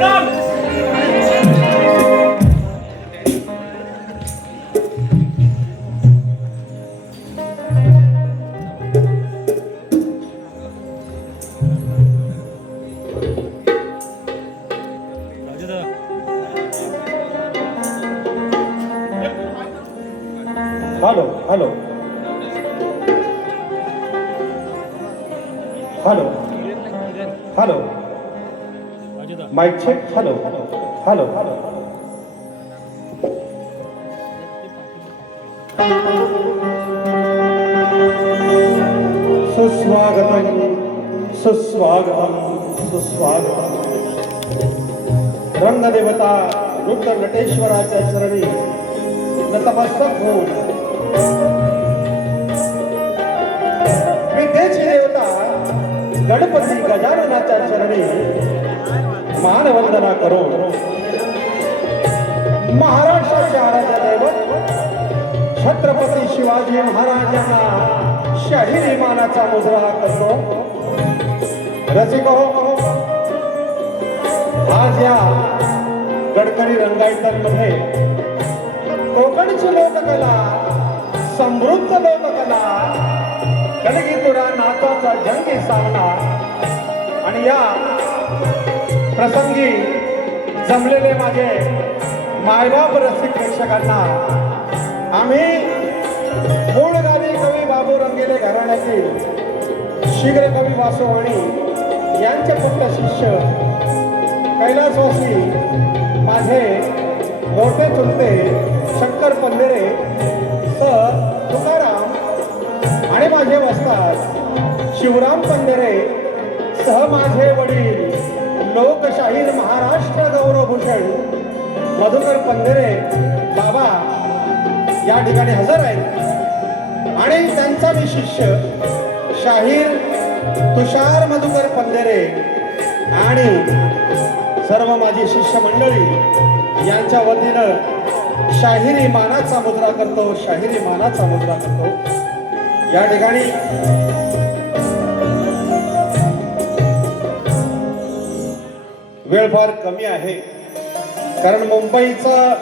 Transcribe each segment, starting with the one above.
Hello hello hello hello mike check hello hello सुस्वागतम सुस्वागतम सुस्वागतम रंगदेवता रुद्र नटेश्वराच्या चरणी नतमस्तक होऊन विद्येची देवता गणपती गजाननाच्या चरणी मानवंदना करून महाराष्ट्राचे आराध्य दैवत छत्रपती शिवाजी महाराजांना शाहिरी मानाचा मुजरा करतो. रसिको, आज या गडकरी रंगायतांमध्ये कोकणची लोककला, समृद्ध लोककला, कलगीतुरा नाचाचा जंगी सामना आणि या प्रसंगी जमलेले माझे मायबाप रसिक प्रेक्षकांना आम्ही मूळगावी कवी बाबू रंगेले घराण्यातील शीघ्र कवी वासुवाणी यांचे पुत्र शिष्य कैलासवासी माझे मोठे चुलते शंकर पंधेरे सर तुकाराम आणि माझे वस्ताद शिवराम पंधेरे सह माझे वडील लोकशाहीर महाराष्ट्र गौरवभूषण मधुकर पंधेरे बाबा या ठिकाणी हजर आहेत आणि त्यांचा मी शिष्य शाहीर तुषार मधुकर पंधेरे आणि सर्व माझी शिष्य मंडळी यांच्या वतीनं शाहिरी मानाचा मुजरा करतो, शाहिरी मानाचा मुजरा करतो. या ठिकाणी वेळ फार कमी आहे, कारण मुंबईचं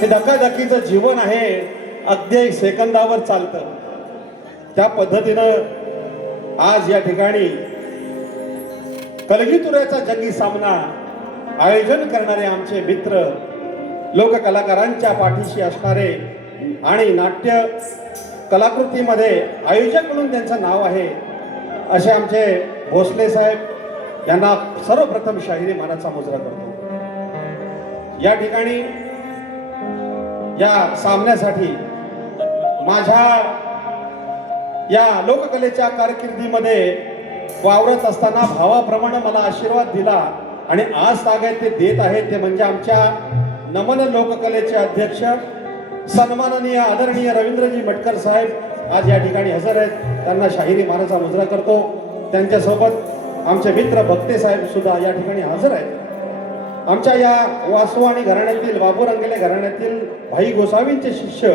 हे धकाधकीचं जीवन आहे, अगदी एक सेकंदावर चालतं. त्या पद्धतीनं आज या ठिकाणी कलगीतुऱ्याचा जंगी सामना आयोजन करणारे आमचे मित्र, लोककलाकारांच्या पाठीशी असणारे आणि नाट्य कलाकृतीमध्ये आयोजक म्हणून त्यांचं नाव आहे असे आमचे भोसले साहेब यांना सर्वप्रथम शाहिरी मानाचा मुजरा करतो. या ठिकाणी या सामन्यासाठी माझ्या या लोककलेच्या कारकिर्दीमध्ये वावरत असताना भावाप्रमाणे मला आशीर्वाद दिला आणि आज तागायत ते देत आहेत ते म्हणजे आमच्या नमन लोककलेचे अध्यक्ष सन्माननीय आदरणीय रवींद्रजी मटकर साहेब आज या ठिकाणी हजर आहेत. त्यांना शाहिरी मानाचा मुजरा करतो. त्यांच्यासोबत आमचे मित्र भक्ते साहेब सुद्धा या ठिकाणी हजर आहेत. आमच्या या वासुवाणी घराण्यातील बाबू रंगेले घराण्यातील भाई गोसावींचे शिष्य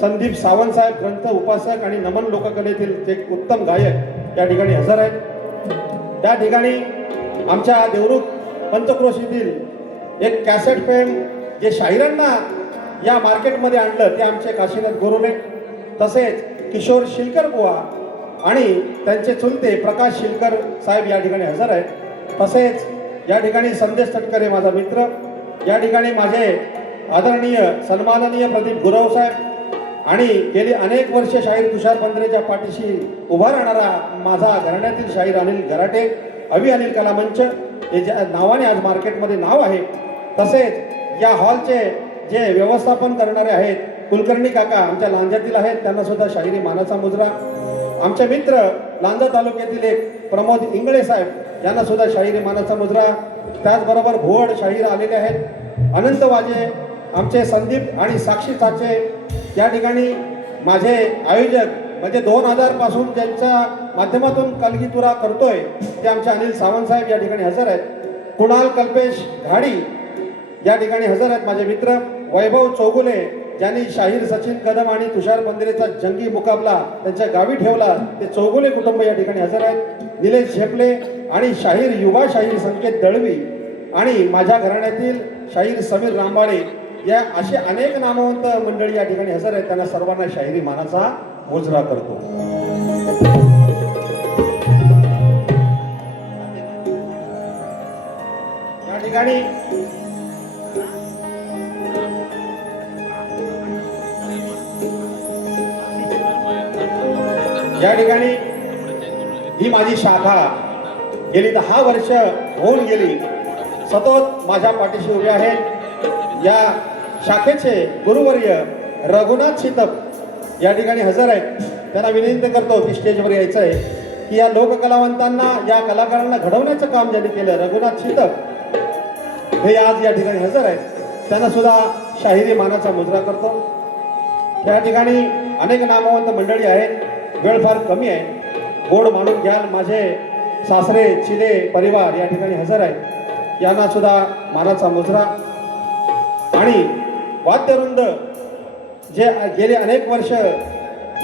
संदीप सावंत साहेब ग्रंथ उपासक आणि नमन लोककलेतील एक उत्तम गायक या ठिकाणी हजर आहेत. त्या ठिकाणी आमच्या देवरुख पंचक्रोशीतील एक कॅसेट फेम जे शाहिरांना या मार्केटमध्ये आणलं ते आमचे काशीनाथ गुरुने, तसेच किशोर शिलकर बुवा आणि त्यांचे चुलते प्रकाश शिलकर साहेब या ठिकाणी हजर आहेत. तसेच या ठिकाणी संदेश तटकरे माझा मित्र, या ठिकाणी माझे आदरणीय सन्माननीय प्रदीप गुरव साहेब आणि गेली अनेक वर्ष शाहीर तुषार पंधरेच्या पाठीशी उभा राहणारा माझा घराण्यातील शाहीर अनिल गराटे, अभि अनिल कला मंच हे ज्या नावाने आज मार्केटमध्ये नाव आहे. तसेच या हॉलचे जे व्यवस्थापन करणारे आहेत कुलकर्णी काका आमच्या लांजातील आहेत, त्यांना सुद्धा शाहिरी मानाचा मुजरा. आमचे मित्र लांजा तालुक्यातील एक प्रमोद इंगळे साहेब यांना सुद्धा शाहिरी मानाचा मुजरा. त्याचबरोबर भोवड शाहीर आलेले आहेत. अनंत वाजे आमचे संदीप आणि साक्षी चाचे या ठिकाणी माझे आयोजक म्हणजे 2000 पासून ज्यांच्या माध्यमातून कलगीतुरा करतोय ते आमचे अनिल सावंत साहेब या ठिकाणी हजर आहेत. कुणाल कल्पेश घाडी या ठिकाणी हजर आहेत माझे मित्र. वैभव चौगुले ज्यांनी शाहीर सचिन कदम आणि तुषार पंधरेचा जंगी मुकाबला त्यांच्या गावी ठेवला ते चौगुले कुटुंब या ठिकाणी हजर आहेत. निलेश झेपले आणि शाहीर युवा शाहीर संकेत दळवी आणि माझ्या घराण्यातील शाहीर समीर रामबाळे या असे अनेक नामवंत मंडळी या ठिकाणी हजर आहेत. त्यांना सर्वांना शाहिरी मानाचा मुजरा करतो. या ठिकाणी ही माझी शाखा गेली 10 वर्ष होऊन गेली सतत माझ्या पाठीशी उभे आहेत. या शाखेचे गुरुवर्य रघुनाथ शितप या ठिकाणी हजर आहेत. त्यांना विनंती करतो की स्टेजवर यायचं आहे की या लोककलावंतांना या कलाकारांना घडवण्याचं काम ज्यांनी केलं रघुनाथ शितप हे आज या ठिकाणी हजर आहेत. त्यांना सुद्धा शाहिरी मानाचा मुजरा करतो. त्या ठिकाणी अनेक नामवंत मंडळी आहेत. वेळ फार कमी आहे. गोड मानून घ्याल माझे सासरे चिले परिवार या ठिकाणी हजर आहेत. यांना सुद्धा मानाचा मुजरा. आणि वाद्यवृंद जे गेले अनेक वर्ष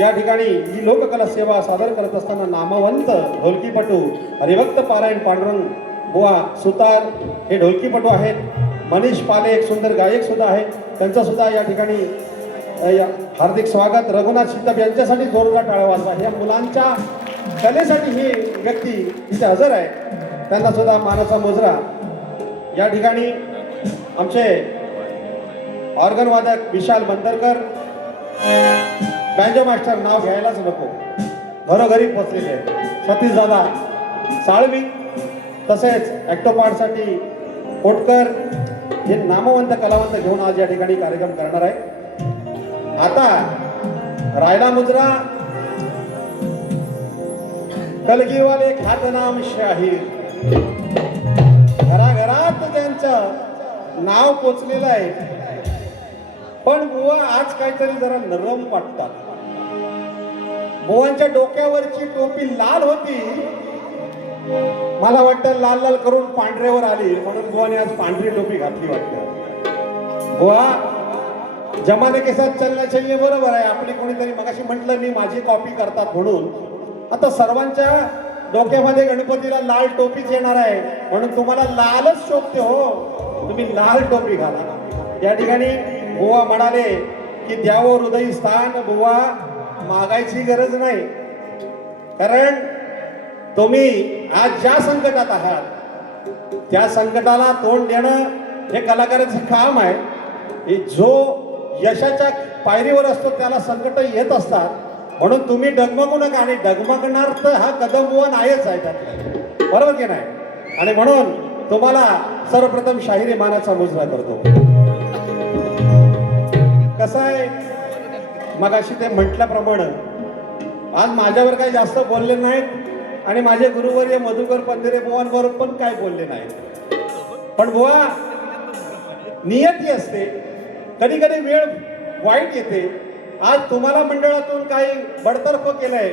या ठिकाणी ही लोककला सेवा सादर करत असताना नामवंत ढोलकीपटू हरिभक्त पारायण पांडुरंग बुवा सुतार हे ढोलकीपटू आहेत. मनीष पाले एक सुंदर गायक सुद्धा आहे. त्यांचं सुद्धा या ठिकाणी हार्दिक स्वागत. रघुनाथ शितप यांच्यासाठी जोरदार टाळ्या वाजवा. या मुलांच्या कलेसाठी ही व्यक्ती इथे हजर आहे. त्यांना सुद्धा मानाचा मुजरा. या ठिकाणी आमचे ऑर्गन वादक विशाल बंदरकर बँजो मास्टर नाव घ्यायलाच नको घरोघरी पोचलेले आहेत. सतीश दादा साळवी तसेच ॲक्टोपार्टसाठी कोटकर हे नामवंत कलावंत घेऊन आज या ठिकाणी कार्यक्रम करणार आहे. आता रायला मुजरा कलगीवाले ख्यातनाम शाहीर घराघरात त्यांचं नाव पोचलेलं आहे. पण बुवा आज काहीतरी जरा नरम वाटतात. बुवांच्या डोक्यावरची टोपी लाल होती. मला वाटतं लाल लाल करून पांढऱ्यावर आली म्हणून बुवाने आज पांढरी टोपी घातली वाटतं. बुवा जमाने के साथ चलना चाहिए. बरोबर आहे. आपली कोणीतरी मगाशी म्हटलं मी माझी कॉपी करतात म्हणून. आता सर्वांच्या डोक्यामध्ये गणपतीला लाल टोपीच येणार आहे म्हणून तुम्हाला लालच शोभते हो. तुम्ही लाल टोपी घाला. या ठिकाणी बुवा म्हणाले की द्यावं हृदय स्थान. बुवा मागायची गरज नाही. कारण तुम्ही आज ज्या संकटात आहात त्या संकटाला तोंड देणं हे कलाकाराचं काम आहे. जो यशाच्या पायरीवर असतो त्याला संकट येत असतात. म्हणून तुम्ही डगमगू नका. आणि डगमगणार तर हा कदम बुवा नाहीच आहे त्यात. बरोबर की नाही. आणि म्हणून तुम्हाला सर्वप्रथम शाहिरी मानाचा मुजरा करतो. कसं आहे मगाशी ते म्हटल्याप्रमाणे आज माझ्यावर काही जास्त बोलले नाहीत आणि माझे गुरुवर्य मधुकर पंधरे बुवांवर पण काय बोलले नाहीत. पण बुवा नियती असते. कधी कधी वेळ वाईट येते. आज तुम्हाला मंडळातून काही बडतर्फ केलंय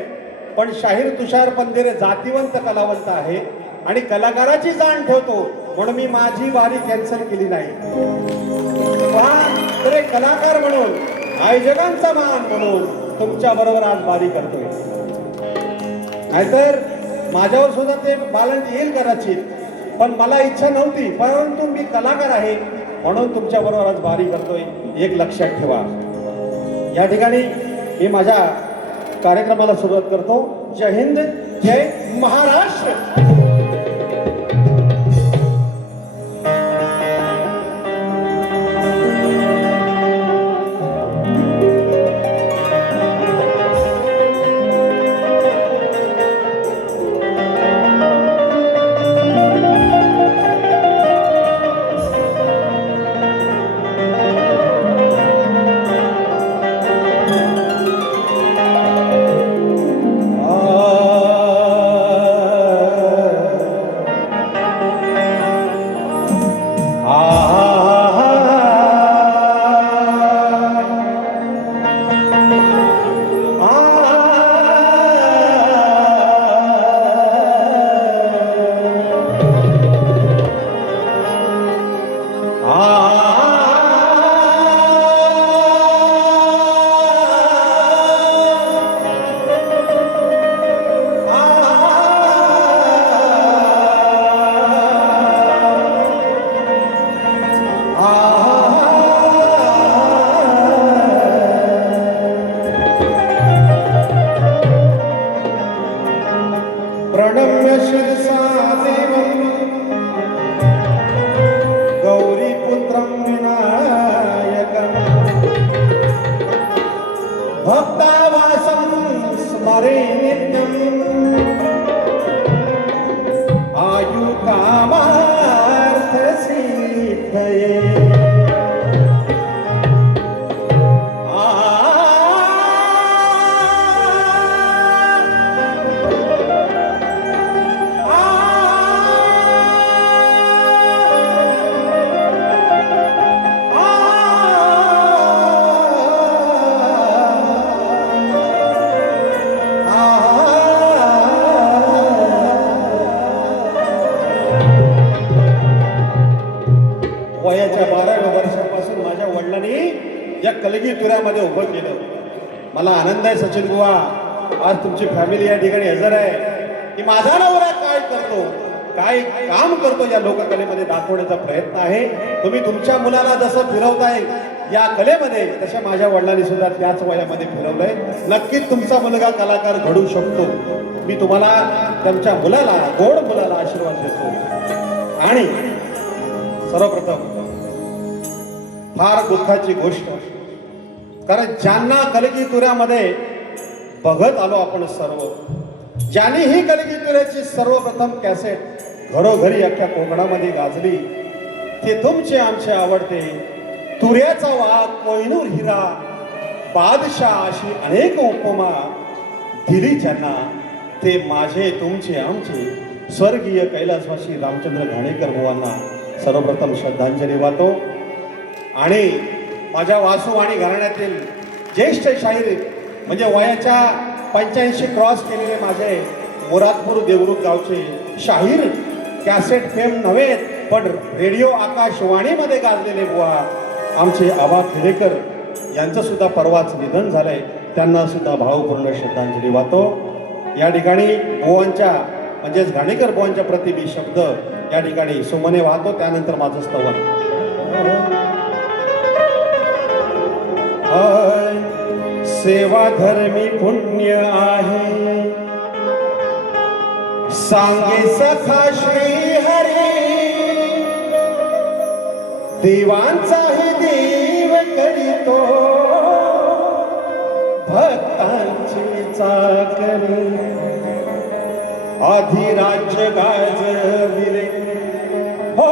पण शाहीर तुषार पंधरे जातीवंत कलावंत आहे आणि कलाकाराची जाण ठेवतो म्हणून मी माझी बारी कॅन्सल केली नाही. तर एक कलाकार म्हणून आयोजकांचा मान म्हणून तुमच्या बरोबर आज बारी करतोय. नाहीतर माझ्यावर सुद्धा ते बालंट येईल कदाचित पण मला इच्छा नव्हती. परंतु मी कलाकार आहे म्हणून तुमच्या बरोबर आज बारी करतोय. एक लक्षात ठेवा. या ठिकाणी मी माझ्या कार्यक्रमाला सुरुवात करतो. जय हिंद जय महाराष्ट्र. वयाच्या 12व्या वर्षापासून माझ्या वडिलांनी या कलगी तुऱ्यामध्ये उभं केलं. मला आनंद आहे सचिन बुवा, आज तुमची फॅमिली या ठिकाणी हजर आहे की माझा नवरा काय करतो, काय काम करतो या लोककलेमध्ये दाखवण्याचा प्रयत्न आहे. तुम्ही तुमच्या मुलाला जसं फिरवताय या कलेमध्ये, तशा माझ्या वडिलांनी सुद्धा त्याच वयामध्ये फिरवलंय. नक्कीच तुमचा मुलगा कलाकार घडू शकतो. मी तुम्हाला तुमच्या मुलाला, गोड मुलाला आशीर्वाद देतो. आणि सर्वप्रथम फार दुःखाची गोष्ट, कारण ज्यांना कलगी तुऱ्यामध्ये बघत आलो आपण सर्व, ज्यांनी ही कलगी तुऱ्याची सर्वप्रथम कॅसेट घरोघरी अख्ख्या कोकणामध्ये गाजली, ते तुमचे आमचे आवडते तुऱ्याचा वाघ, कोहिनूर हिरा, बादशाह अशी अनेक उपमा दिली ज्यांना, ते माझे तुमचे आमचे स्वर्गीय कैलासवासी रामचंद्र घाणेकर बुवांना सर्वप्रथम श्रद्धांजली वाहतो. आणि माझ्या वासू आणि घराण्यातील ज्येष्ठ शाहीर म्हणजे वयाच्या 85 क्रॉस केलेले माझे मोरादपूर देवरुख गावचे शाहीर, कॅसेट फेम नव्हे पण रेडिओ आकाशवाणीमध्ये गाजलेले बुवा आमचे आबा खेडेकर यांचं सुद्धा परवाच निधन झालंय. त्यांना सुद्धा भावपूर्ण श्रद्धांजली वाहतो. या ठिकाणी बुवांच्या म्हणजेच घाणेकर बुवांच्या प्रति मी शब्द या ठिकाणी सुमने वाहतो. त्यानंतर माझं स्तवन. सेवा धर्मी पुण्य आहे, सांगे सखा श्री हरी, देवांचाही देव करीतो, भक्तांची चाकरी, अधिराज्य गाजविले हो,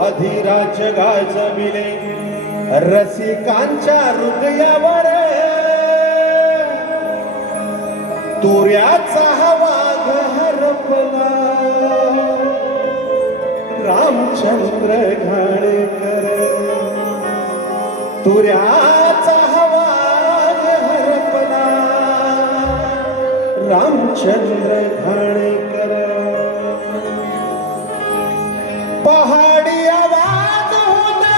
अधिराज्य गाजविले रसिकांच्या हृदयावर, तुऱ्याचा वाघ हरपला, रामचंद्र घाणेकर, तुऱ्याचा वाघ हरपला, रामचंद्र घाणेकर. पहाडी आवाज होता,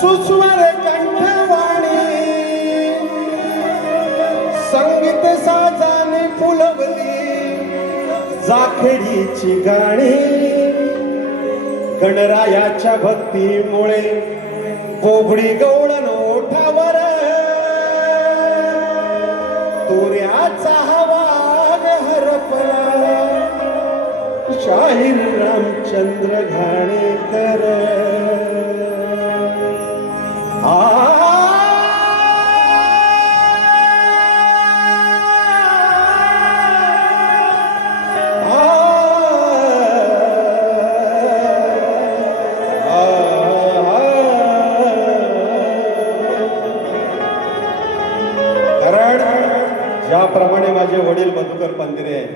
सुस्वर कंठवाणी, संगीत साजाने फुलवली जाखेडीची गाणी, गणरायाच्या भक्तीमुळे बोबडी गवळण ओठावर, तुऱ्याचा वाघ हरपला, शाहीर रामचंद्र घाणेकर. ज्याप्रमाणे माझे वडील मधुकर पंदिरे आहे,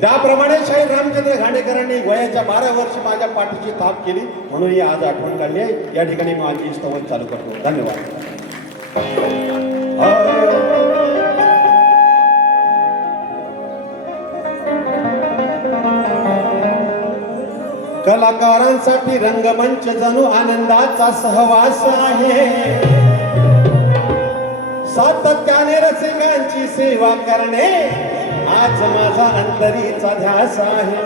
त्याप्रमाणे शाहीर रामचंद्र घाणेकरांनी वयाच्या 12 वर्ष माझ्या पाठीची थाप केली, म्हणून ही आज आठवण काढली आहे. या ठिकाणी माझी स्तवन चालू करतो. धन्यवाद. कलाकारांसाठी रंगमंच जणू आनंदाचा सहवास आहे, सातत्याने रसिकांची सेवा करणे आज माझा अंतरीचा ध्यास आहे.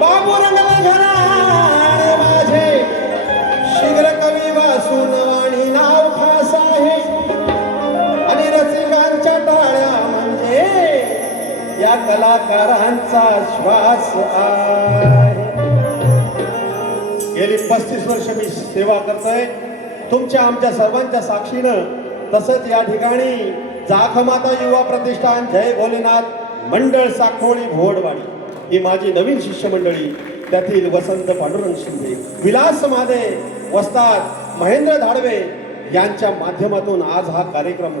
बाबू रंगले घराणे माझे, शीघ्र कवी वासुनवाणी नाव खास आहे, आणि रसिकांच्या टाळ्या म्हणजे या कलाकारांचा श्वास आहे. गेली 35 वर्ष मी सेवा करतोय तुमच्या आमच्या सर्वांच्या साक्षीनं. तसंच या ठिकाणी जाखमाता युवा प्रतिष्ठान, जय भोलेनाथ मंडळ साखोळी भोडवाडी ही माझी नवीन शिष्य मंडळी, त्यातील वसंत पांडुरंग शिंदे, विलास मादे, वस्ताद महेंद्र धाडवे यांच्या माध्यमातून आज हा कार्यक्रम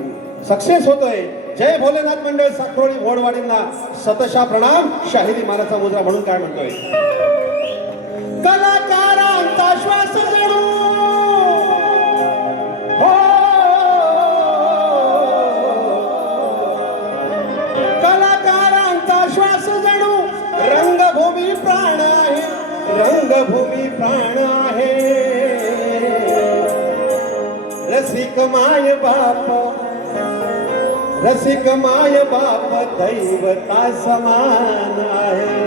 सक्सेस होतोय. जय भोलेनाथ मंडळ साखोळी भोडवाडींना शतशः प्रणाम. शाहिरी मानाचा मुद्रा म्हणून काय म्हणतोय, कलाकारांचा श्वास जणू हो, रंगभूमी प्राण आहे रसिक माय बाप रसिक माय बाप दैवता समान आहे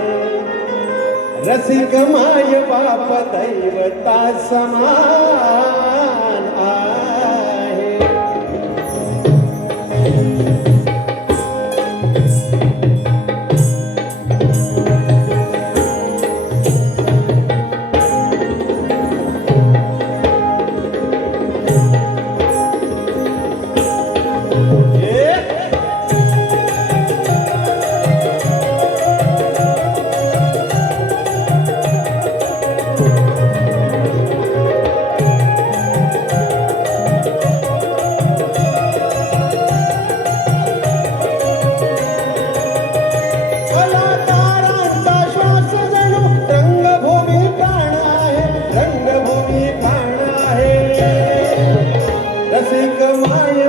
रसिक माय बाप दैवता समान आहे रसिक माय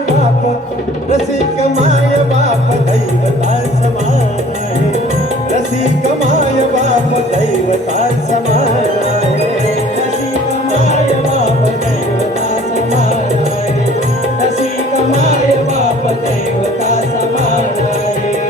बाप दैवता समान आहे रसिक माय बाप दैवता समान आहे रसिक माय बाप दैवता समान आहे रसिक माय बाप दैवता समान आहे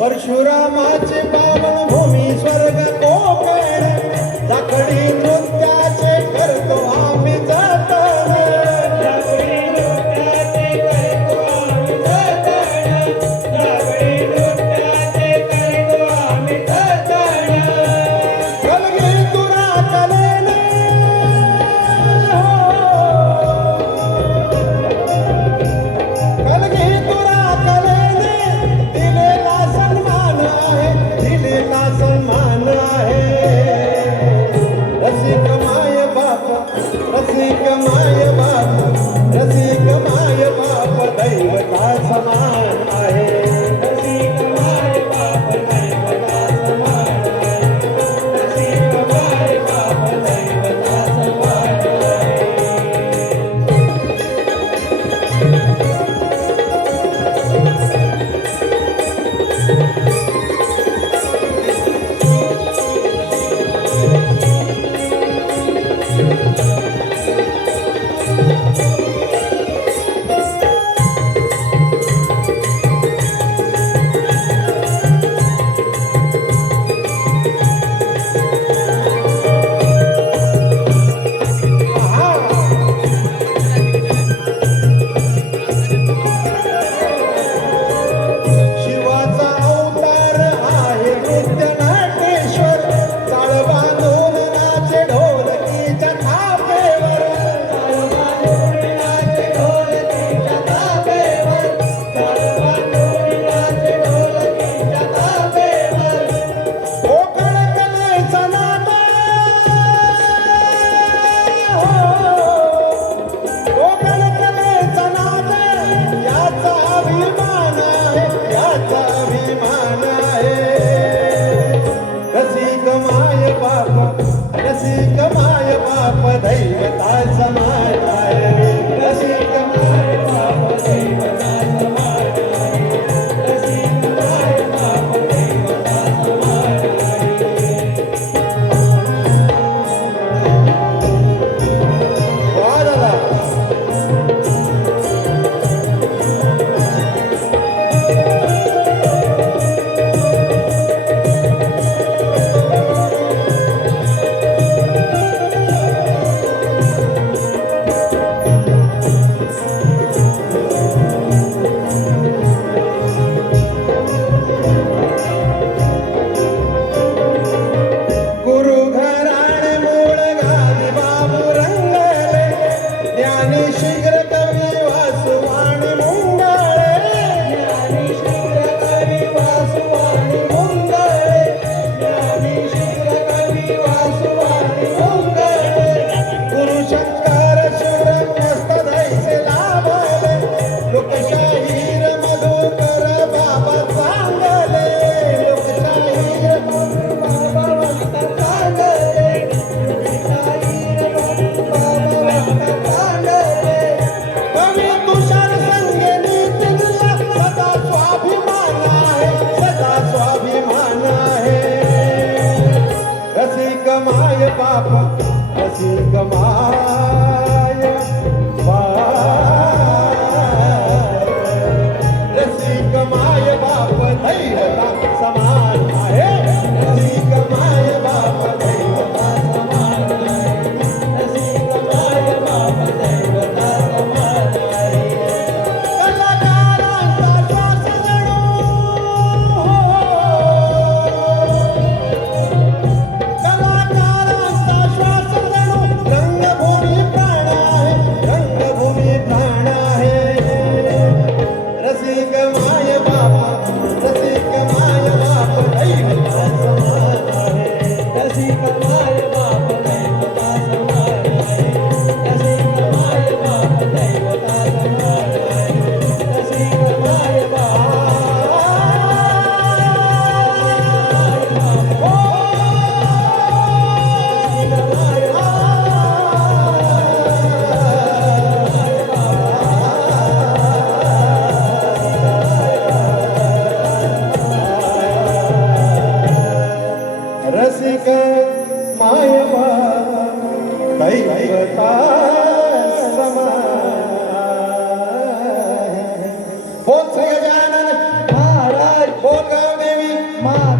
परशुरामाचे पावन भूमी स्वर्ग कोकण जाखडी नृत्याचे करतो आम्ही जतन जाखडी नृत्याचे करतो आम्ही जतन जाखडी नृत्याचे करतो आम्ही जतन कलगी तुरा कलेने कलगी तुरा कलेने दिलेला सन्मान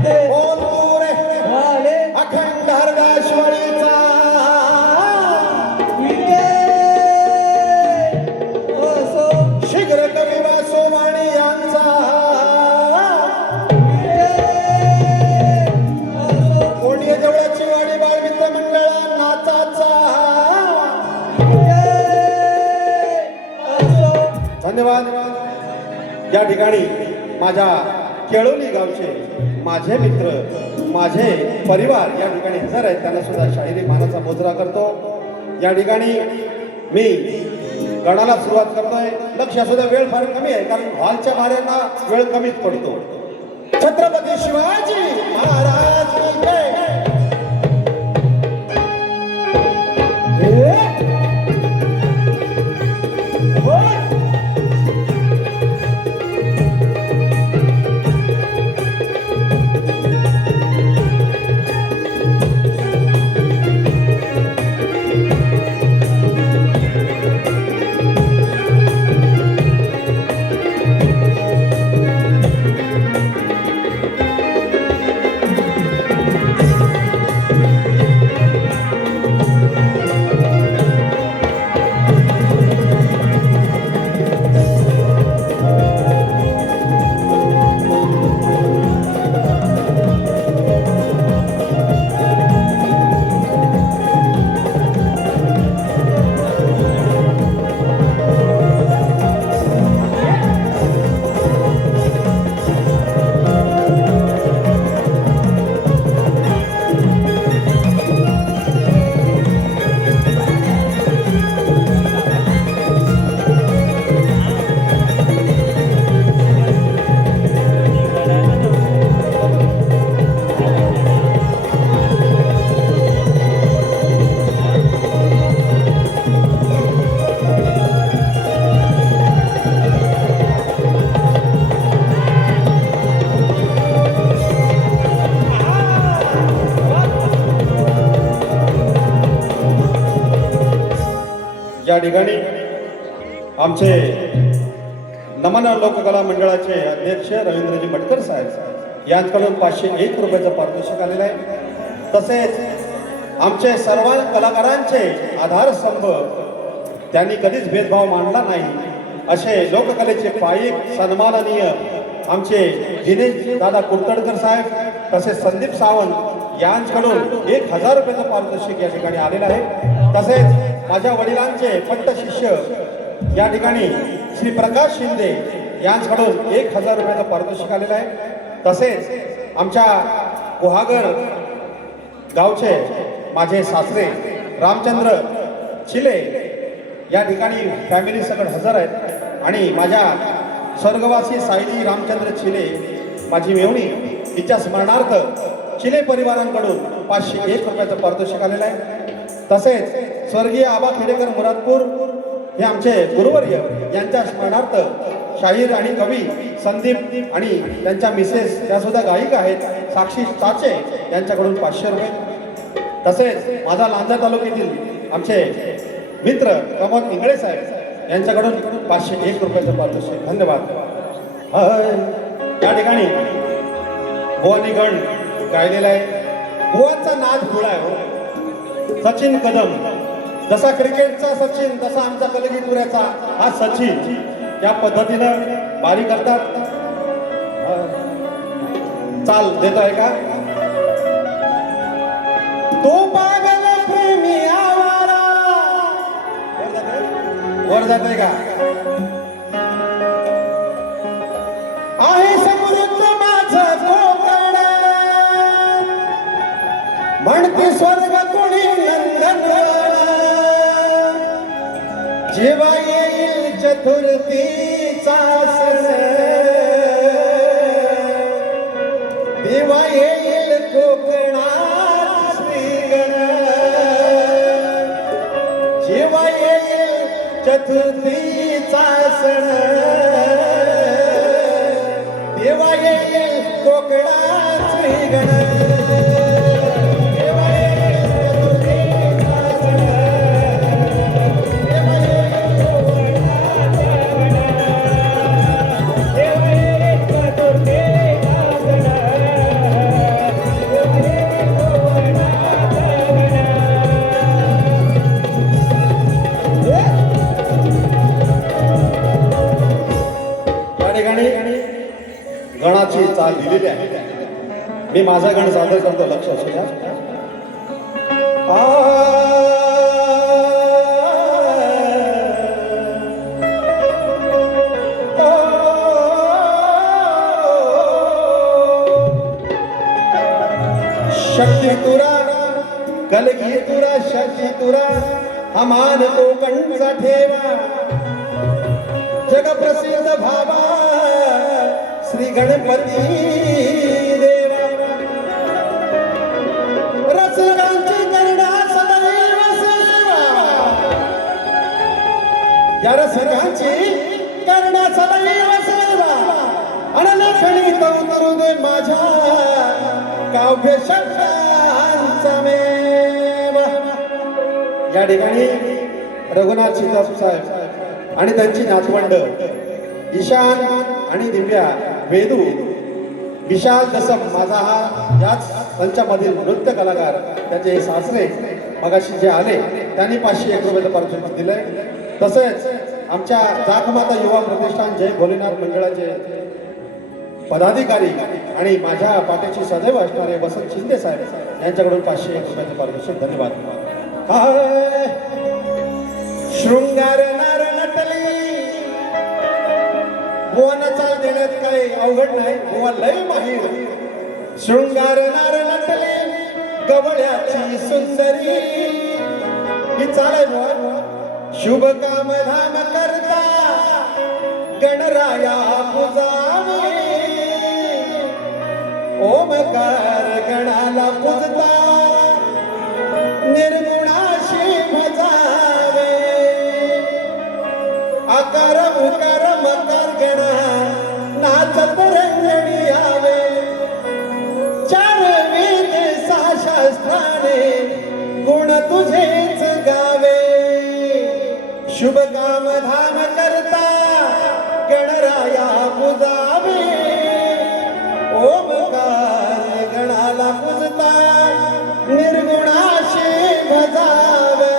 वाजते बोल तू रे वाले अखंड हरदाश्वरीचा असो शीघ्र कवी वासोवाणी यांचा कोंडिया जवळची वाडी बाळमित्र मंडळा नाचाचा धन्यवाद. या ठिकाणी माझ्या केळोली गावचे माझे मित्र माझे परिवार या ठिकाणी हजर आहेत. त्यांना सुद्धा शाहिरी मानाचा मुजरा करतो. या ठिकाणी मी गणाला सुरुवात करतोय. लक्ष असू द्या, वेळ फार कमी आहे कारण हॉलच्या भाड्यांना वेळ कमीच पडतो. छत्रपती शिवाजी महाराज की जय. या ठिकाणी आमचे नमन लोककला मंडळाचे अध्यक्ष रवींद्रजी भटकर साहेब यांच्याकडून 501 रुपयाचं पारितोषिक आलेलं आहे. तसेच आमचे सर्व कलाकारांचे आधारस्तंभ त्यांनी कधीच भेदभाव मांडला नाही असे लोककलेचे पाईक सन्माननीय आमचे दिनेश दादा कुर्तडकर साहेब तसेच संदीप सावंत यांच्याकडून 1000 रुपयाचं पारितोषिक या ठिकाणी आलेलं आहे. तसेच माझ्या वडिलांचे पट्ट शिष्य या ठिकाणी श्री प्रकाश शिंदे यांच्याकडून 1000 रुपयाचं पारितोषिक आलेलं आहे. तसेच आमच्या गुहागर गावचे माझे सासरे रामचंद्र चिले या ठिकाणी फॅमिली सकट हजर आहेत आणि माझ्या स्वर्गवासी सायली रामचंद्र चिले माझी मेवणी तिच्या स्मरणार्थ चिले परिवारांकडून 501 रुपयाचं पारितोषिक आलेलं आहे. तसेच स्वर्गीय आबा खेडेकर मुरादपूर हे आमचे गुरुवर्य यांच्या स्मरणार्थ शाहीर आणि कवी संदीप आणि त्यांच्या मिसेस त्या सुद्धा गायिका आहेत साक्षी चाचे यांच्याकडून 500 रुपये. तसेच माझा लांजा तालुक्यातील आमचे मित्र प्रमोद इंगळे साहेब यांच्याकडून 501 रुपयाचं पारितोषिक. धन्यवाद. या ठिकाणी भुवानीगण गायलेला आहे. भुवांचा नाद खुळा आहे हो. सचिन कदम जसा क्रिकेटचा सचिन तसा आमचा कलगीतुऱ्याचा हा सचिन या पद्धतीनं बारी करतात. चाल देतोय का तो पागल प्रेमी आवारा वर जातोय का आहे समृद्ध माझं कोकण म्हणते स्वर्ग कोणी नंदनवन जेव्हा येईल चतुर्थीचा सण तेव्हा येईल कोकणात श्रीगण जेव्हा येईल चतुर्थीचा सण तेव्हा येईल कोकणात श्रीगण मी माझा गण सादर करतो, लक्ष असू द्या. शक्ती तुरा कलगी तुरा शक्ती तुरा अमान कोकणचा ठेवा जगप्रसिद्ध भाबा श्री गणपती देवा रसिकांची करडा सदैव सेवा या रसिकांची करडा सदैव सेवा अनलखणी करू दे माझ्या काव्य शब्दांचा मेवा. या ठिकाणी रघुनाथ सीताप साहेब आणि त्यांची नातवंड ईशान आणि दिव्या वेदू विशाल दसम माझा हा याच संचामधील नृत्य कलाकार त्याचे सासरे मगाशी जे आले त्यांनी 501 रुपयाचं पारितोषिक दिलंय. तसेच आमच्या जाखमाता युवा प्रतिष्ठान जय भोलेनाथ मंडळाचे पदाधिकारी आणि माझ्या पाठीशी सदैव असणारे वसंत शिंदे साहेब यांच्याकडून 501 रुपयाचं पारितोषिक. धन्यवाद. हाय शृंगार नार नटली गोवाना चाल देण्यात काही अवघड नाही, गोवा लय माहीर. शृंगार नार नटली गवळ्याची सुंदरी ही चाल शुभ काम धाम करता गणराया पुजावे ओमकार गणाला पुजता निर्गुणाशी भजावे आकार उकार मकार गणा नाचत रंगणी यावे चार वेद सहा शास्त्राने गुण तुझेच गावे शुभ काम धाम करता गणराया पुजावे ओमकार गणाला पुजता निर्गुणाशी भजावे.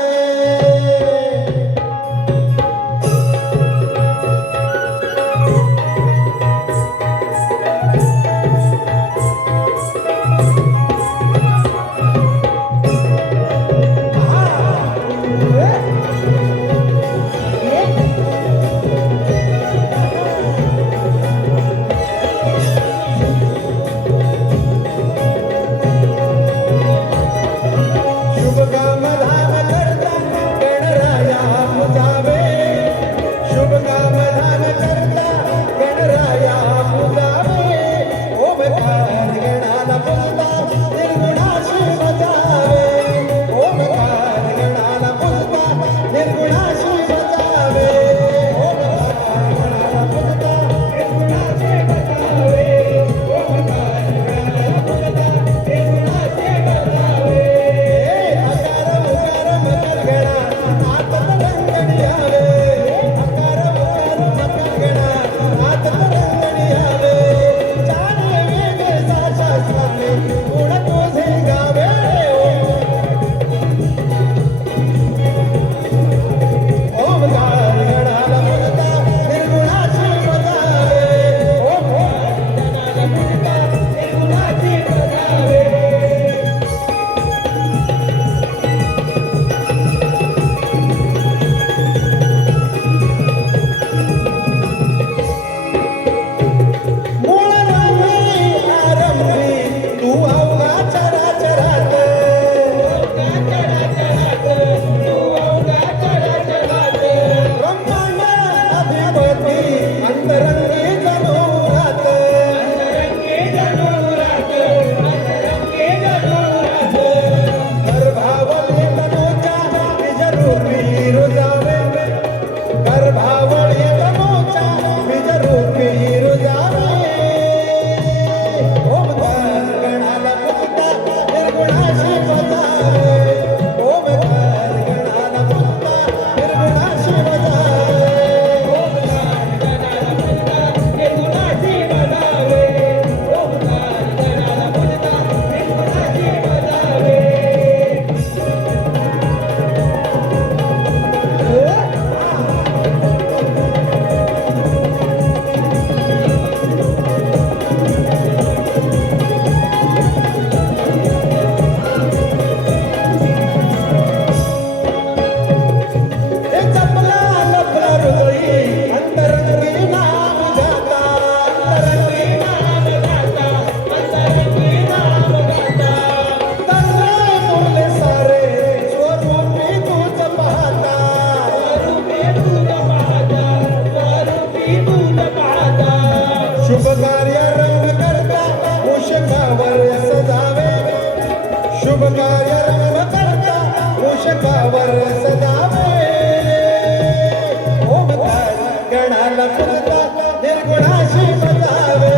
शुभ कार्य रंग करता मूषकावर सजावे ओमकार गणाला पुरता निर्गुणाशी बजावे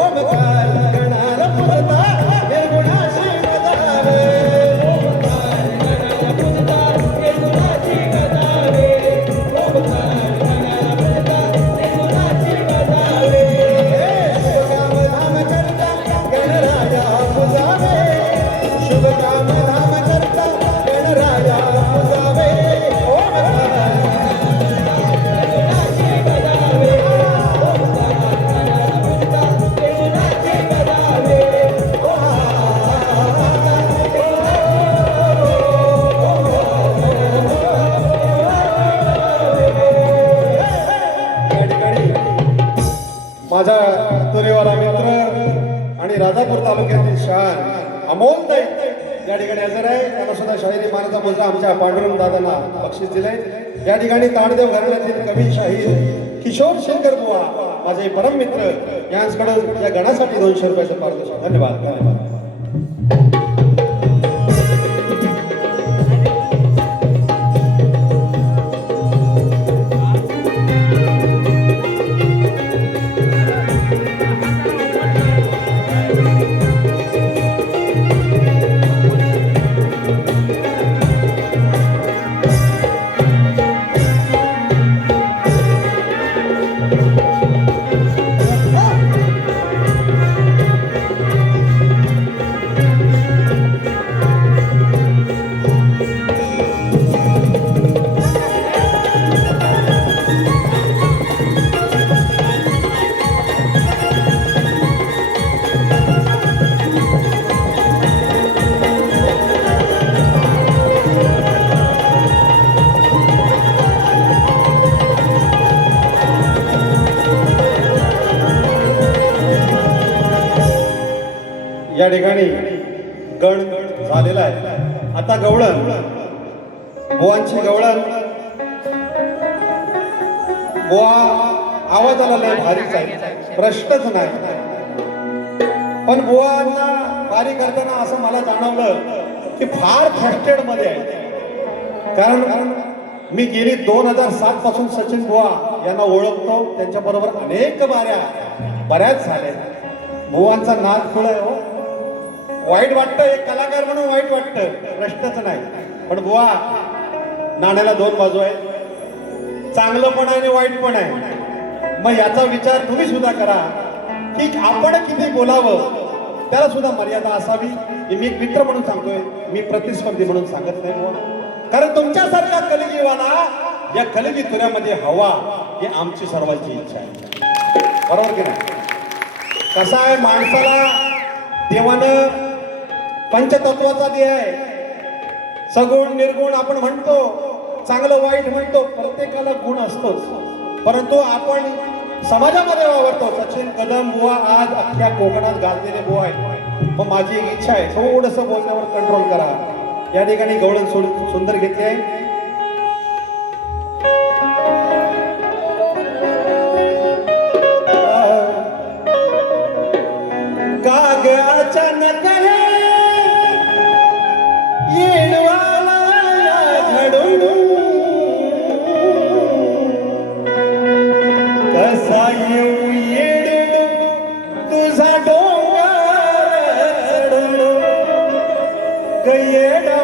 ओमकार गणाला पुरता निर्गुणाशी बजावे शुभ काम धाम करता गणराया पुजावे माझा तुरेवाला मित्र आणि राजापूर तालुक्यातील शान अमोल ताई या ठिकाणी हजर आहे. त्यांना सुद्धा शाहिरी मानाचा मुद्दा आमच्या पांडुरंग दादांना बक्षीस दिले. या ठिकाणी ताडदेव घराण्यातील कवी शाहीर किशोर शेखर बुवा माझे परम मित्र यांच्याकडून या गणासाठी 200 रुपयाचं पारितोषिक. धन्यवाद धन्यवाद. या ठिकाणी गण झालेला आहे. आता गवळण बुवांची गवळण बुवा आवाजाला लय भारीच आहे, प्रश्नच नाही. पण बुवांना वारी करताना असं मला जाणवलं की फार फ्रस्ट्रेट मध्ये आहे. कारण मी गेली 2007 पासून सचिन बुवा यांना ओळखतो. त्यांच्या बरोबर अनेक बऱ्याच झाल्या. बुवांचा नाद खुळ आहे हो. वाईट वाटतं, एक कलाकार म्हणून वाईट वाटतं, प्रश्नच नाही. पण बुवा नाण्याला 2 बाजू आहेत, चांगलं पण आहे आणि वाईट पण आहे. मग याचा विचार तुम्ही सुद्धा करा की आपण किती बोलावं, त्याला सुद्धा मर्यादा असावी. मी एक मित्र म्हणून सांगतोय, मी प्रतिस्पर्धी म्हणून सांगत नाही बुवा. कारण तुमच्यासारख्या कलिजीवाला या कलिजी तुऱ्यामध्ये हवा ही आमची सर्वांची इच्छा आहे. बरोबर की नाही? कसा आहे, माणसाला देवानं पंचतत्वाचा देह आहे. सगुण निर्गुण आपण म्हणतो, चांगलं वाईट म्हणतो, प्रत्येकाला गुण असतोच. परंतु आपण समाजामध्ये वावरतो. सचिन कदम बुवा आज अख्ख्या कोकणात गाजलेले बुवा आहेत. मग माझी एक इच्छा आहे, थोडंसं बोलण्यावर कंट्रोल करा. या ठिकाणी गवळण सुंदर घेतली आहे. काग अचानक येडवाला घडून कसा येऊ येडू तुझा डोंगर येडा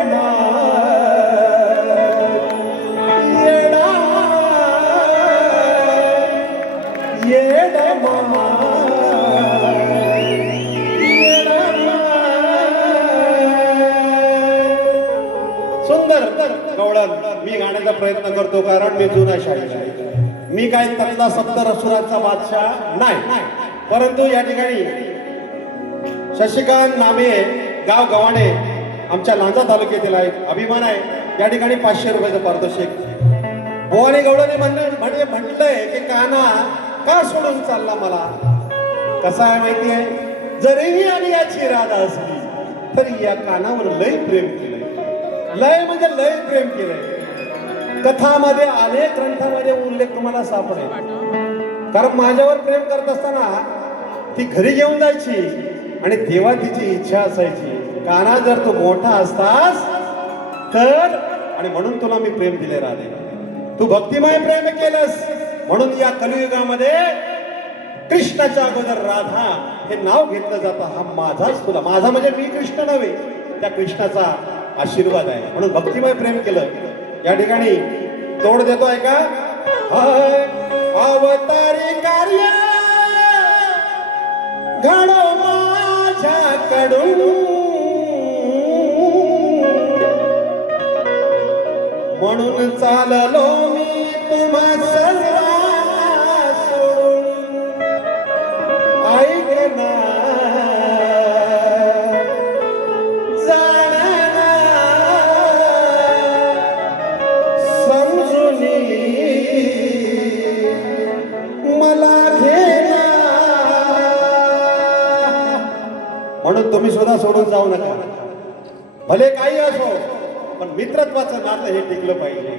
गवळण मी गाण्याचा प्रयत्न करतो, कारण मी जुना शाहीर आहे. मी काय त्यातला 70 असुरांचा बादशाह नाही. परंतु या ठिकाणी शशिकांत नामे गाव गव्हाणे आमच्या लांजा तालुक्यातील आहे, अभिमान आहे. या ठिकाणी 500 रुपयाचं पारितोषिक. बुवाने गवळणे म्हटलंय की काना का सोडून चालला मला. कसा आहे माहितीये, जरीही आणि याची राधा असली तरी या कानावर लय प्रेम केलंय. लय म्हणजे लय प्रेम केलंय. कथामध्ये अनेक ग्रंथामध्ये उल्लेख तुम्हाला सापडेल. कारण माझ्यावर प्रेम करत असताना ती घरी घेऊन जायची आणि तेव्हा तिची इच्छा असायची काना जर तू मोठा असतास तर, आणि म्हणून तुला मी प्रेम दिले राधे. तू भक्तिमय प्रेम केलंस म्हणून या कलियुगामध्ये कृष्णाच्या अगोदर राधा हे नाव घेतलं जातं. हा माझाच तुला, माझा म्हणजे मी कृष्ण नव्हे, त्या कृष्णाचा आशीर्वाद आहे म्हणून भक्तिमय प्रेम केलं. या ठिकाणी तोड देतोय का, अवतारी कार्य घडो माझ्याकडून, म्हणून चाललो मी तुम्हा सर्वांना सोडून. ऐक ना जाणना समजून मला घेना, म्हणून तुम्ही सुद्धा सोडून जाऊ नका. भले काही असो पण मित्रत्वाचं नातं हे टिकलं पाहिजे.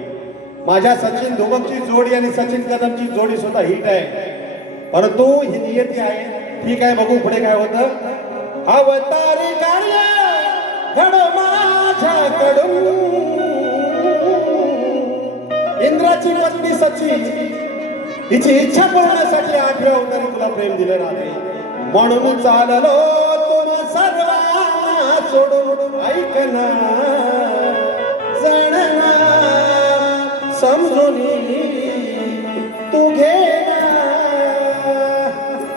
माझ्या सचिन धुमकची जोडी आणि सचिन कदमची जोडी सुद्धा हिट आहे, परंतु ही नियती आहे. ठीक आहे, बघू पुढे काय होतं. अवतारी कार्य घडो माझ्याकडून, इंद्राची पत्नी सची हिची इच्छा पूर्णसाठी 8व्या अवतारी तुला प्रेम दिले राहते. म्हणून चाललो तुम्हा सर्वांना सोडून. ऐकना जाणना समजून तू घे.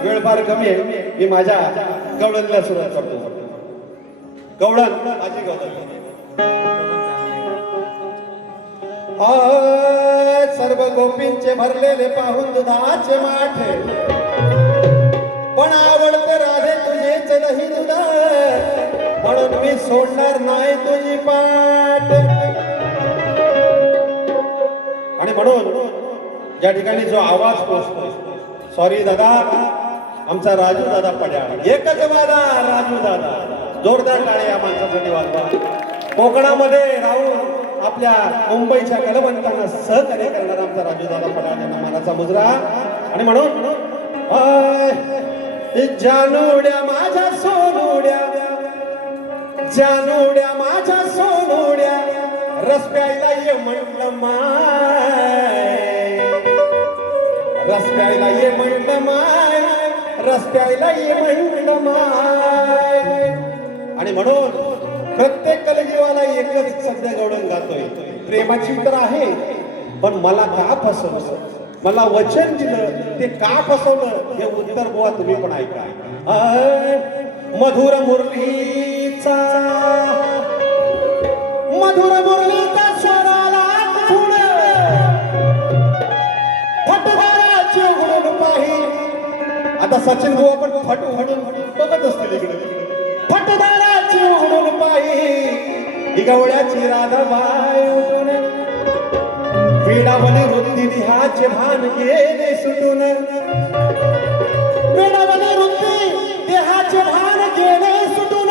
वेळ फार कमी आहे, मी माझ्या गवळणला सुरुवात करतो. गवळण माझी गवळण. सर्व गोपींचे भरलेले पाहून दुधाचे माठे, पण आवडते राधे तुझेच दही दुध, म्हणून मी सोडणार नाही तुझी पाठ. आणि म्हणून या ठिकाणी जो आवाज पोचतो, सॉरी दादा, आमचा राजू दादा पड्याळ, एकच वादा राजू दादा, जोरदार टाळे या माणसासाठी वाजवा. कोकणामध्ये राहून आपल्या मुंबईच्या कलावंतांना सहकार्य करणारा आमचा राजू दादा पड्याळ यांना मानाचा मुजरा. आणि म्हणून जानोड्या माझ्या सोनोड्या, जानोड्या माझ्या सोनोड्या, रस प्यायला ये म्हटलं माय, रस प्यायला ये म्हटलं माय, रस प्यायला ये म्हटलं माय. आणि म्हणून प्रत्येक कलजीवाला एकच सध्या गवळण गातोय, प्रेमाची तर आहे पण मला का फसवलं, मला वचन दिलं ते का फसवलं, हे उत्तर बुवा तुम्ही पण ऐका. मधुर मुरलीचा, मधुर मुरलीचा स्वराला धुण, फटकाराची उघडून पाही. आता सचिन बुवा पण फट उघडून बघत असतील इकडे. फटदाराची उघडून पाही ही गवळ्याची राधाबाई, वेडावली वृत्ती देहाचे भान गेले सुटून, वेडावली वृत्ती देहाचे भान गेले सुटून,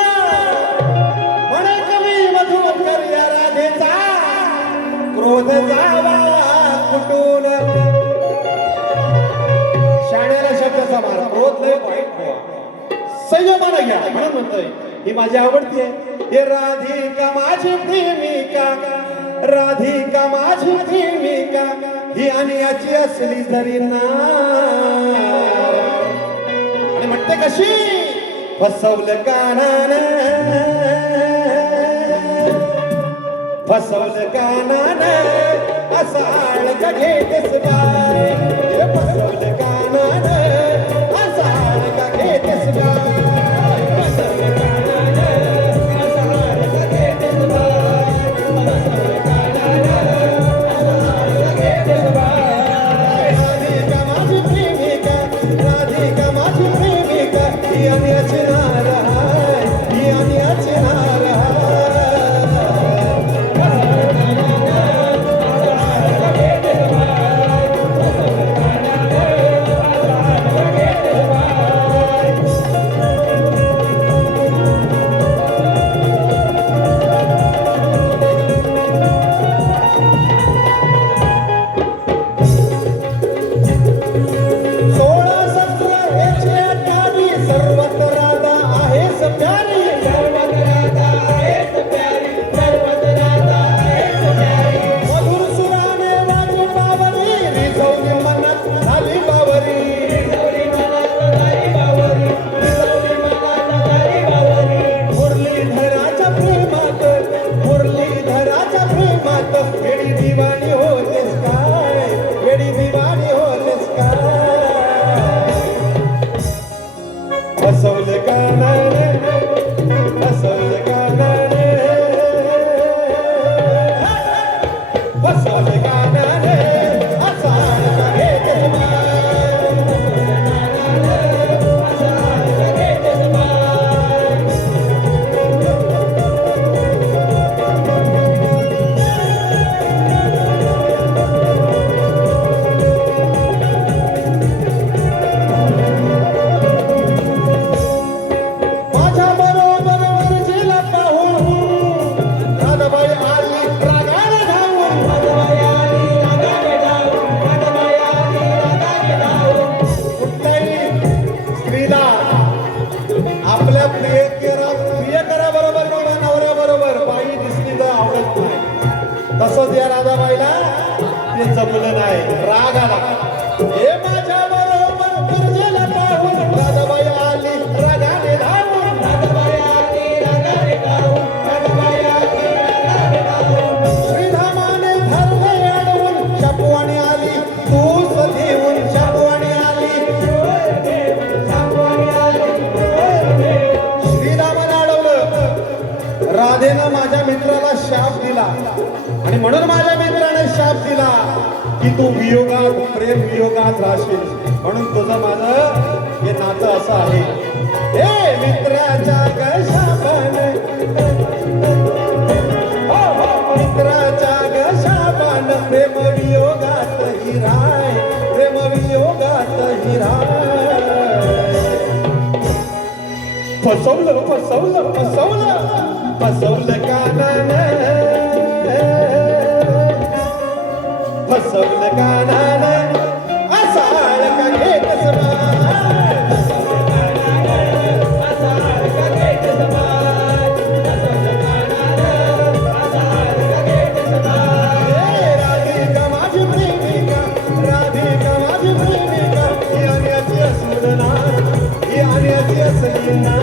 म्हणे कवी मधुकर या राधेचा क्रोध जावा कुटून. शाण्याला शब्दाचा मार, क्रोध लय वाईट बुवा, संयमानं घ्या म्हणून म्हणतोय. ही माझी आवडती आहे. हे राधिका माझी प्रेमिका, राधिका माझी प्रेमिका, ही आणि याची असली जरी ना. आणि म्हणते कशी, फसवलं कानानं, फसवलं कानानं, असा आळका घेतेस बाय, फसवलं कानानं, असा आळका घेतेस बाय. राधाबाईला ते जमलं नाही, राग आला. हे माझ्या बरोबर गुरुजीला पाहून राधाबाई आली रागाने धावून. राधाबाई आली रागाने धावून, राधाबाई आली रागाने धावून. श्रीरामाने धरले अडवून शापवाणी आली तू स्वदेऊन. शापवाणी आली सापवानी आली, श्रीरामाने अडवलं. राधेनं माझ्या मित्राला शाप दिला आणि म्हणून माझ्या मित्राने शाप दिला की तू वियोगात प्रेम वियोगात राहशील. म्हणून तुझं माझं हे नातं असं आहे. हे मित्राच्या गशापाने, मित्राच्या गशापाने प्रेम वियोगात हिराय, प्रेम वियोगात हिराय. फसवलं फसवलं फसवलं फसवलं कानानं, फसवलं कानानं असा का घेत समाज. असा का घेत समाज, असा का घेत समाज. राधिका माझी प्रेमिका, राधिका माझी प्रेमिका, ही आण्याची असून ना, ही आण्याची असली ना.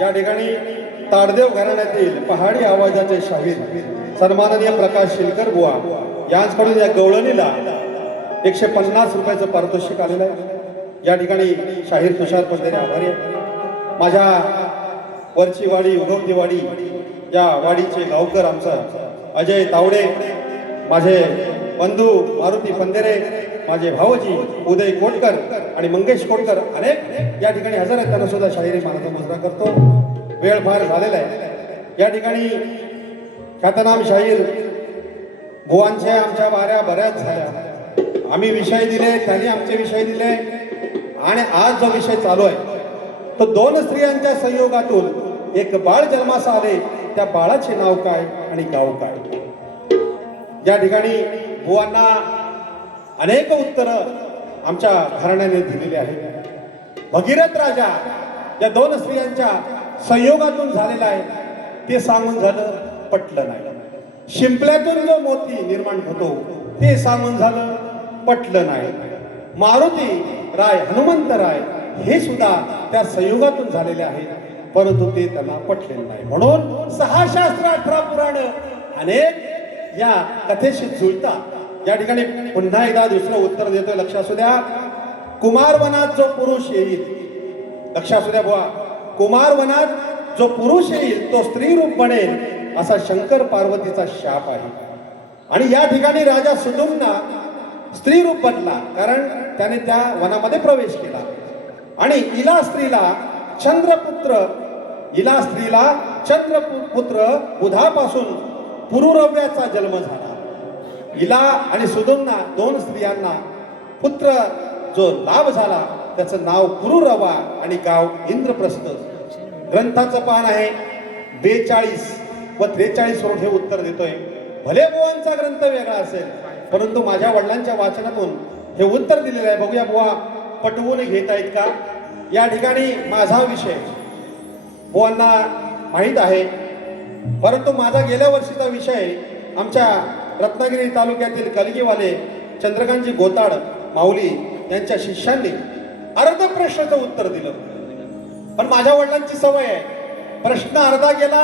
या ठिकाणी ताडदेव घराण्यातील पहाडी आवाजाचे शाहीर सन्माननीय प्रकाश शिलकर बुवा यांच्याकडून या गवळणीला 150 रुपयाचं पारितोषिक आलेलं आहे. या ठिकाणी शाहीर तुषार पंढरे आभारी आहे. माझ्या वरची वाडी उगवती वाडी या वाडीचे गावकर आमचा अजय तावडे, माझे बंधू मारुती पंधेरे, माझे भावजी उदय कोटकर आणि मंगेश कोटकर अनेक या ठिकाणी हजर आहेत. त्यांना सुद्धा शाहिरी मानाचा मुजरा करतो. वेळ फार झालेला आहे. या ठिकाणी ख्यातनाम शाहीर बुवांच्या आमच्या वाऱ्या बऱ्याच झाल्या. आम्ही विषय दिले, त्यांनी आमचे विषय दिले आणि आज जो विषय चालू आहे तो 2 स्त्रियांच्या संयोगातून एक बाळ जन्मास आले. त्या बाळाचे नाव काय आणि गाव काय. या ठिकाणी बुवांना अनेक उत्तरं आमच्या घराण्याने दिलेली आहेत. भगीरथ राजा या 2 स्त्रियांच्या संयोगातून झालेला आहे ते सांगून झालं, पटलं नाही. शिंपल्यातून जो मोती निर्माण होतो ते सांगून झालं, पटलं नाही. मारुती राय, हनुमंत राय हे सुद्धा त्या संयोगातून झालेले आहेत, परंतु ते त्यांना पटलेलं नाही. म्हणून 6 शास्त्र 18 पुराण अनेक या कथेशी जुळतात. या ठिकाणी पुन्हा एकदा दुसरं उत्तर देतोय, लक्ष असू द्या. कुमार वनात जो पुरुष येईल, लक्ष असू द्या बुवा, कुमार वनात जो पुरुष येईल तो स्त्री रूप बनेल असा शंकर पार्वतीचा शाप आहे. आणि या ठिकाणी राजा सुदुम्ना स्त्री रूप बनला, कारण त्याने त्या वनामध्ये प्रवेश केला. आणि इला स्त्रीला चंद्रपुत्र बुधापासून पुरुरव्याचा जन्म झाला. इला आणि सुदुम्ना 2 स्त्रियांना पुत्र जो लाभ झाला त्याचं नाव पुरुरवा आणि गाव इंद्रप्रस्थ. ग्रंथाचं पान आहे 42 व 43 वरून हे उत्तर देतोय. भले बुवांचा ग्रंथ वेगळा असेल, परंतु माझ्या वडिलांच्या वाचनातून हे उत्तर दिलेलं आहे. बघूया बुवा पटवून घेत आहेत का. या ठिकाणी माझा विषय बुवांना माहीत आहे, परंतु माझा गेल्या वर्षीचा विषय आमच्या रत्नागिरी तालुक्यातील कलगीवाले चंद्रकांतजी गोताड माऊली यांच्या शिष्यांनी अर्ध प्रश्नाचं उत्तर दिलं. पण माझ्या वडिलांची सवय आहे, प्रश्न अर्धा गेला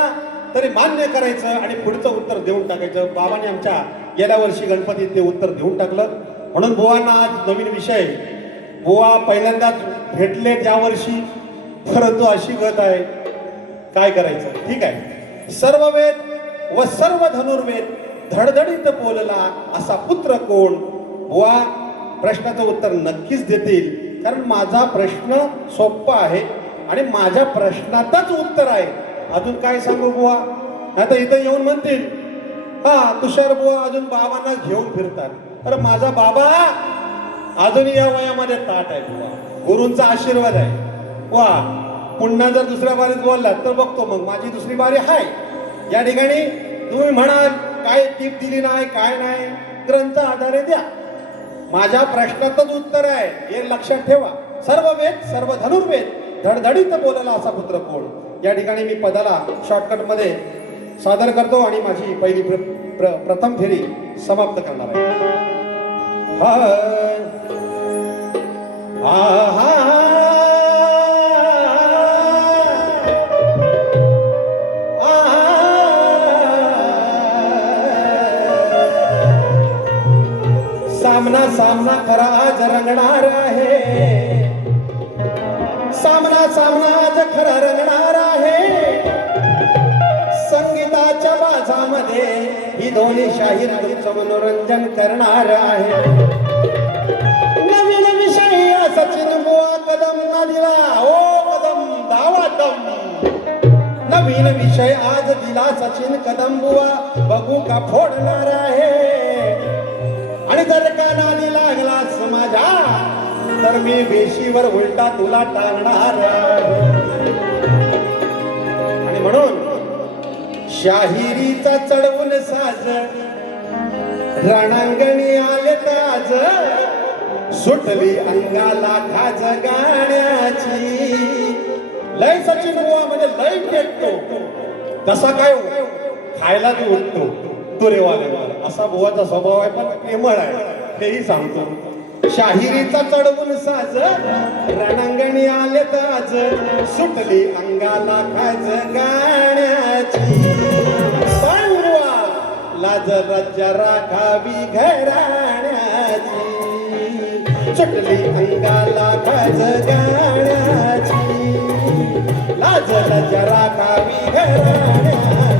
तरी मान्य करायचं आणि पुढचं उत्तर देऊन टाकायचं. बाबांनी आमच्या गेल्या वर्षी गणपतीत ते उत्तर देऊन टाकलं. म्हणून बुवांना आज नवीन विषय. बुवा पहिल्यांदाच भेटले त्या वर्षी, परंतु अशी गत आहे, काय करायचं. ठीक आहे. सर्व वेद व सर्व धनुर्वेद धडधडीत बोलला असा पुत्र कोण. बुवा प्रश्नाचं उत्तर नक्कीच देतील, कारण माझा प्रश्न सोपा आहे आणि माझ्या प्रश्नातच उत्तर आहे. अजून काय सांगू बुवा, आता इथं येऊन म्हणतील हा तुषार बुवा अजून बाबांना घेऊन फिरतात. अरे माझा बाबा अजून या वयामध्ये ताट आहे बुवा, गुरूंचा आशीर्वाद आहे. वा पुन्हा जर दुसऱ्या बारीत बोललात तर बघतो, मग माझी दुसरी बारी आहे. या ठिकाणी तुम्ही म्हणाल काय टीप दिली नाही काय नाही, ग्रंथ आधारे द्या. माझ्या प्रश्नातच उत्तर आहे, हे लक्षात ठेवा. सर्व वेद सर्व धनुर्वेद धडधडीत बोलला असा पुत्र कोण. या ठिकाणी मी पदाला शॉर्टकट मध्ये सादर करतो आणि माझी पहिली प्रथम फेरी समाप्त करणार आहे. सामना सामना खरा आज रंगणार आहे. सामना सामना आज खरा रंगणार आहे. संगीताच्या बाजामध्ये ही दोन्ही शाहीर तुमचं मनोरंजन करणार आहे. नवीन विषय सचिन बुवा कदम ना दिला, ओ कदम दावा दम. नवीन विषय आज दिला सचिन कदम बुवा, बघू का फोडणार आहे. आणि जर का नादी लागलास माझ्या तर मी वेशीवर उलटा तुला टांगणार. आणि म्हणून शाहिरीचा चढवून साज रणांगणी आले ताज. सुटली अंगाला खाज गाण्याची. लय सचिन बुवा म्हणजे लय पेटतो, कसा काय खायला तू उठतो तुरेवाल्यावर, असा बुवाचा स्वभाव आहे. पण प्रेमळ आहे तेही सांगतो. शाहिरीचा चढवून साज रणांगणी आले ताज. सुटली अंगाला खाज गाण्याची. सांगवा लाज लज्जा राखावी घराण्याची. सुटली अंगाला खाज गाण्याची. लाज लज्जा राखावी घराण्याची.